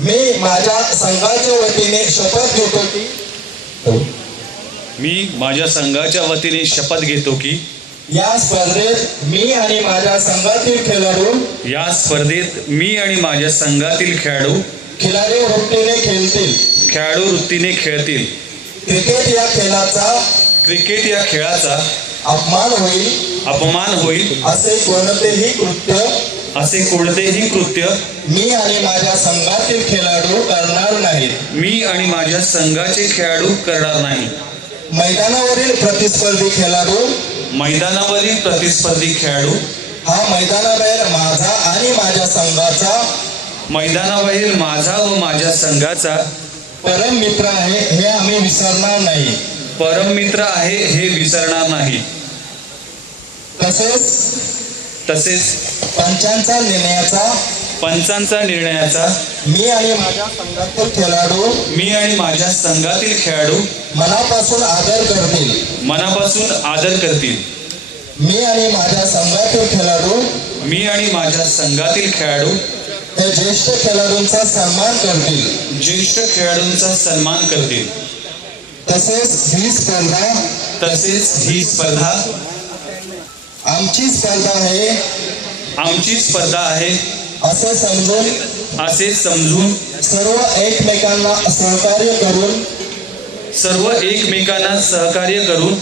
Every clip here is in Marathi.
मी माझ्या संघाच्या वतीने शपथ घेतो की मी माझ्या संघाच्या वतीने शपथ घेतो की या स्पर्धेत मी आणि माझ्या संघातील खेळाडू खिलाडी वृत्तीने खेळतील. क्रिकेट या खेळाचा अपमान होईल असे कोणतेही कृत्य मी आणि माझ्या संघातील खेळाडू करणार नाहीत. माझ्या संघाचे खेळाडू करणार नाही. मैदानावरील प्रतिस्पर्धी खेळाडू हा मैदानाबाहेर माझा व माझ्या संघाचा परम मित्र आहे हे आम्ही विसरणार नाही. तसेच पंचांचा निर्णयाचा मी आणि माझ्या संघातील खेळाडू मनापासून आदर करतील. मी आणि माझ्या संघातील खेळाडू हे ज्येष्ठ खेळाडूंचा सन्मान करतील. तसेच ही स्पर्धा आमची स्पर्धा आहे असे समजून सर्व एकमेकांना सहकार्य करून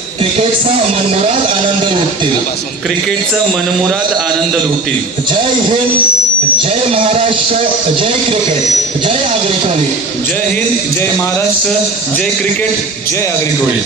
क्रिकेटचा मनमुराद आनंद लुटतील. जय हिंद, जय महाराष्ट्र, जय क्रिकेट, जय आगरी कोळी. जय हिंद, जय महाराष्ट्र, जय क्रिकेट, जय आगरी कोळी.